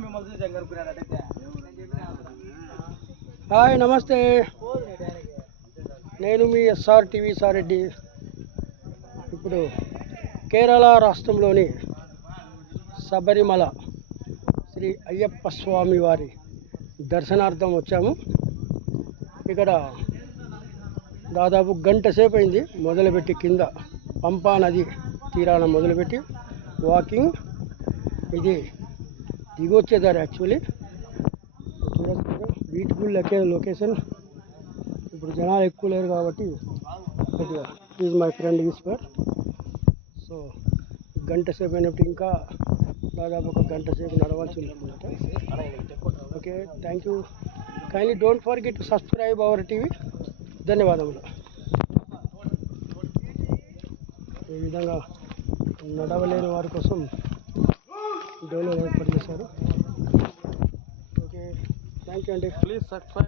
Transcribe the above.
మిమ్మల్ని చూసి హాయ్ నమస్తే. నేను మీ ఎస్ఆర్ టీవీ సారెడ్డి. ఇప్పుడు కేరళ రాష్ట్రంలోని శబరిమల శ్రీ అయ్యప్ప స్వామి వారి దర్శనార్థం వచ్చాము. ఇక్కడ దాదాపు గంట సేపు అయింది మొదలుపెట్టి కింద పంపా నది తీరాన మొదలుపెట్టి వాకింగ్ ఇది దిగొచ్చేదారు యాక్చువల్లీ చూడొచ్చు బ్యూటిఫుల్ లొకే లొకేషన్ ఇప్పుడు జనాలు ఎక్కువ లేరు కాబట్టి కొద్దిగా is my friend Eshwar so గంట సేపు అయినప్పుడు ఇంకా దాదాపు ఒక గంట సేపు నడవాల్సి ఉంటుంది okay thank you kindly don't forget to subscribe our TV ధన్యవాదములు। ఈ విధంగా నడవలేని వారి కోసం డోలో ఏర్పాటు చేశారు. ఓకే థ్యాంక్ యూ అండి. Please subscribe